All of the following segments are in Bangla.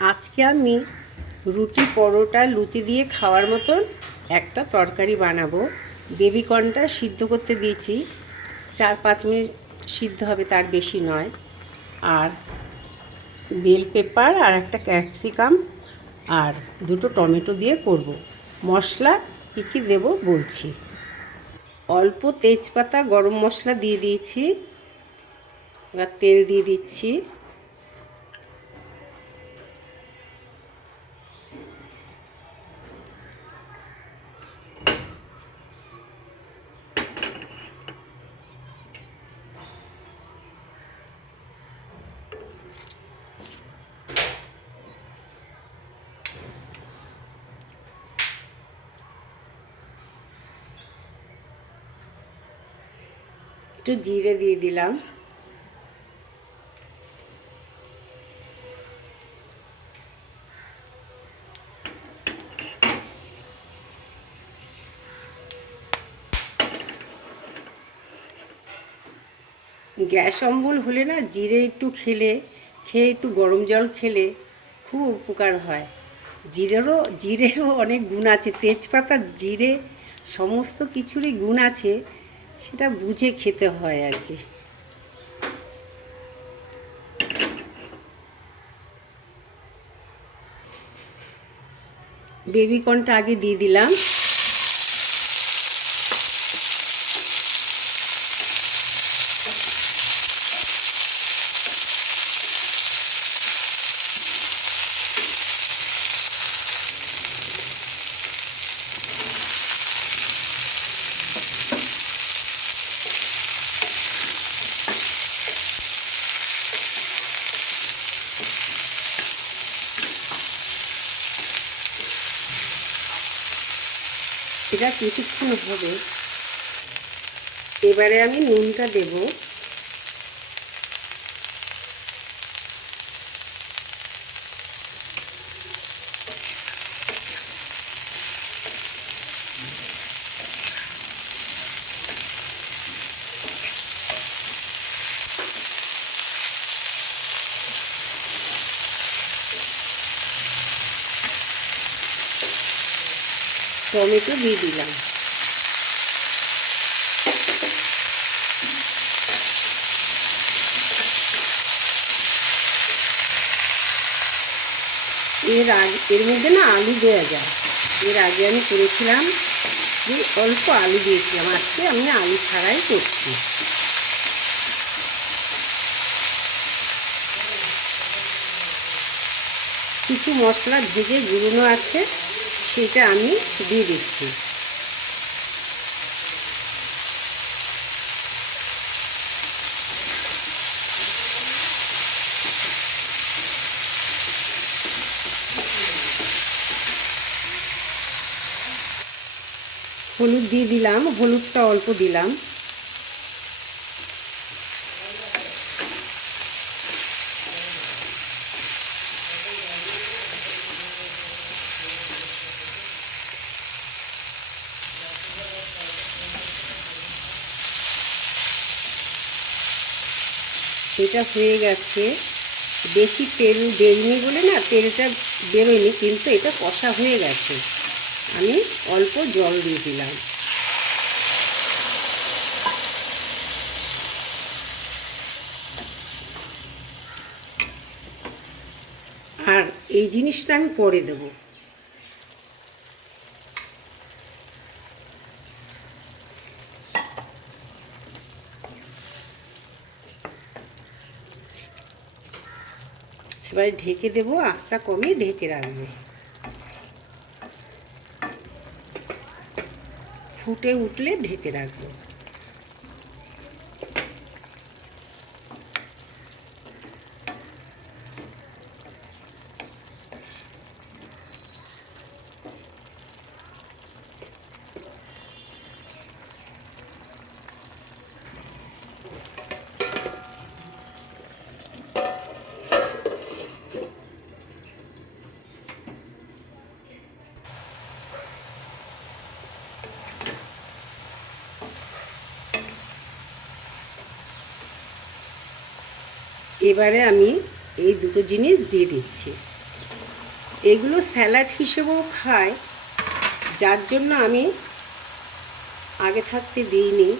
আজকে আমি রুটি পরোটা লুচি দিয়ে খাওয়ার মতন একটা তরকারি বানাবো। বেবিকর্নটা সিদ্ধ করতে দিয়েছি, 4-5 মিনিট সিদ্ধ হবে, তার বেশি নয়। আর বেল পেপার আর একটা ক্যাপসিকাম আর দুটো টমেটো দিয়ে করব। মশলা কী কী দেবো বলছি। অল্প তেজপাতা, গরম মশলা দিয়ে দিয়েছি। এবার তেল দিয়ে দিচ্ছি। একটু জিরে দিয়ে দিলাম। গ্যাস অম্বল হলে না, জিরে একটু খেয়ে একটু গরম জল খেলে খুব উপকার হয়। জিরেরও অনেক গুণ আছে। তেজপাতা, জিরে সমস্ত কিছুরই গুণ আছে, সেটা বুঝে খেতে হয় আর কি। বেবিকর্নটা আগে দিয়ে দিলাম। এটা কিছুক্ষণ হবে। এবারে আমি নুনটা দেব। টমেটো দিয়ে দিলাম। এর মধ্যে না আলু দেওয়া যায়। এর আগে আমি করেছিলাম যে অল্প আলু দিয়েছিলাম, আজকে আমি আলু ছাড়াই করছি। কিছু মশলা ভেজে গুঁড়োনো আছে, সেটা আমি দিয়ে দিচ্ছি। হলুদ দিয়ে দিলাম, হলুদটা অল্প দিলাম। এটা হয়ে গেছে। বেশি তেল দেয়নি বলে না, তেলটা বেরোয়নি, কিন্তু এটা কষা হয়ে গেছে। আমি অল্প জল দিয়ে দিলাম। আর এই জিনিসটা আমি পরে দেবো। এবারে ঢেকে দেবো, আঁচটা কমিয়ে ঢেকে রাখবো। ফুটে উঠলে ঢেকে রাখবো। এবারে আমি এই দুটো জিনিস দিয়ে দিচ্ছি। এগুলো স্যালাড হিসেবেও খায়, যার জন্য আমি আগে থাকতে দিইনি।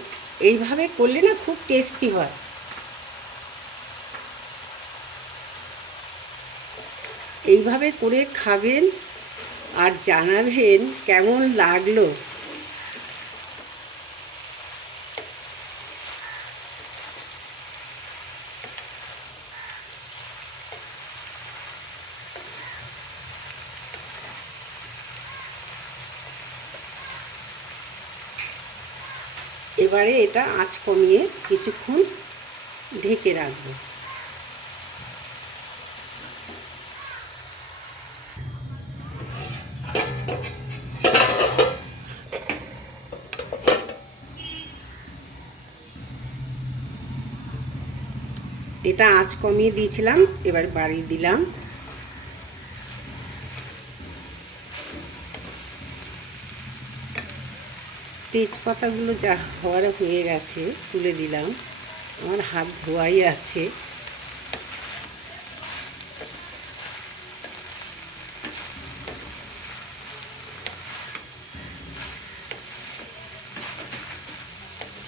এইভাবে করলে না খুব টেস্টি হয়। এইভাবে করে খাবেন আর জানাবেন কেমন লাগলো। এবারে এটা আঁচ কমিয়ে কিছুক্ষণ ঢেকে রাখবো। এটা আঁচ কমিয়ে দিয়েছিলাম, এবার বাড়িয়ে দিলাম। তেজপাতাগুলো যা হওয়ার হয়ে গেছে তুলে দিলাম। আমার হাত ধোয়াই আছে।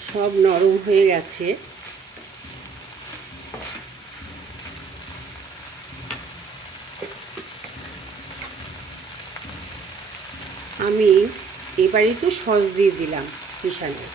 সব নরম হয়ে গেছে। আমি এবার একটু সস দিয়ে দিলাম মিশানো।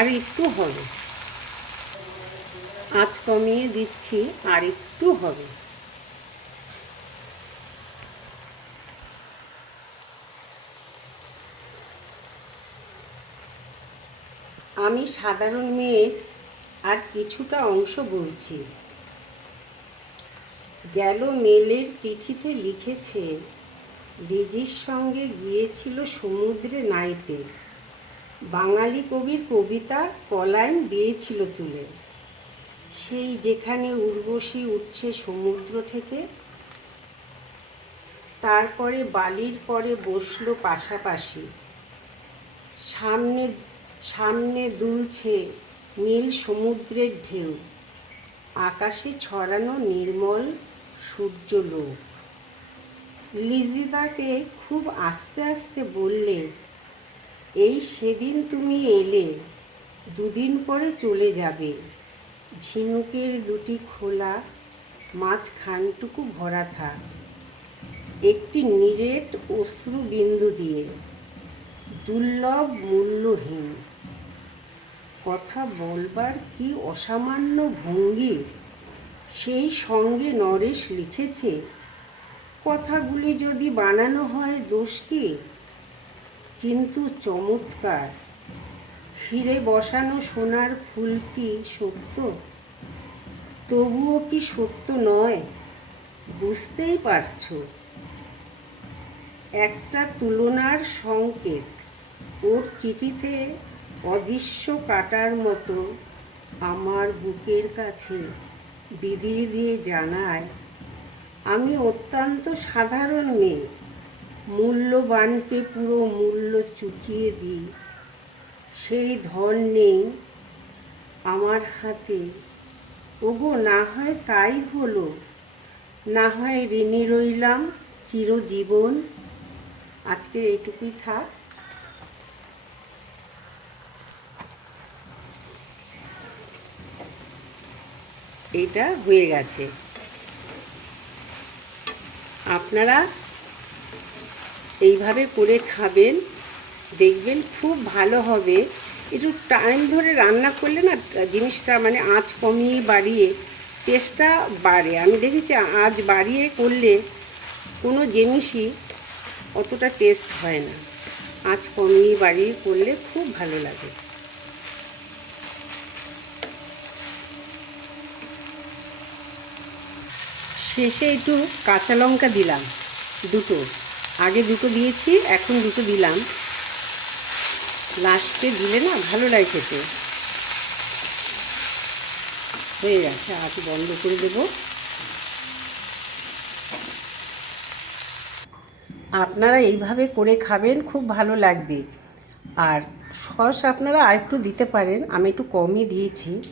আর একটু হবে, আঁচ কমিয়ে দিচ্ছি, আর একটু হবে। আমি সাধারণ মেয়ের আর কিছুটা অংশ বলছি। গেল মেলের চিঠিতে লিখেছে, লিজির সঙ্গে গিয়েছিল সমুদ্রে নাইতে। বাঙালি কবির কবিতা কলাইন দিয়েছিল তুলে। সেই যেখানে উর্বশী উঠছে সমুদ্র থেকে, তারপরে বালির পরে বসলো পাশাপাশি। সামনে সামনে দুলছে নীল সমুদ্রের ঢেউ, আকাশে ছড়ানো নির্মল সূর্যলোক। লিজি তাকে খুব আস্তে আস্তে বললে, এই সেদিন তুমি এলে, দুদিন পরে চলে যাবে। ঝিনুকের দুটি খোলা, মাঝখানটুকু ভরা থাক একটি নিরেট অশ্রু বিন্দু দিয়ে, দুর্লভ মূল্যহীন। কথা বলবার কি অসামান্য ভঙ্গি। সেই সঙ্গে নরেশ লিখেছে, কথাগুলি যদি বানানো হয় দোষ কি, কিন্তু চমৎকার। হিরে বসানো সোনার ফুল কি সত্য, তবুও কি সত্য নয়, বুঝতেই পারছো। একটা তুলনার সংকেত ওর চিঠিতে অদৃশ্য কাটার মতো আমার বুকের কাছে বিধিয়ে দিয়ে জানায়, আমি অত্যন্ত সাধারণ মেয়ে, মূল্যবানকে পুরো মূল্য চুকিয়ে দিই। সেই ধন নেই আমার হাতে। ওগো, না হয় তাই হলো, না হয় ঋণী রইলাম চিরজীবন। আজকে এইটুকুই থাক। এইটা হয়ে গেছে। আপনারা এইভাবে করে খাবেন, দেখবেন খুব ভালো হবে। একটু টাইম ধরে রান্না করলে না জিনিসটা মানে আঁচ কমিয়ে বাড়িয়ে টেস্টটা বাড়ে। আমি দেখেছি আঁচ বাড়িয়ে করলে কোনো জিনিসই অতটা টেস্ট হয় না, আঁচ কমিয়ে বাড়িয়ে করলে খুব ভালো লাগে। শেষে একটু কাঁচা লঙ্কা দিলাম, দুটো, আগে দুটো দিয়েছি, এখন দুটো দিলাম। লাস্টে দিলে না ভালো লাগে খেতে। হয়ে গেছে, আজ বন্ধ করে দেব। আপনারা এইভাবে করে খাবেন, খুব ভালো লাগবে। আর সস আপনারা আরেকটু দিতে পারেন, আমি একটু কমই দিয়েছি।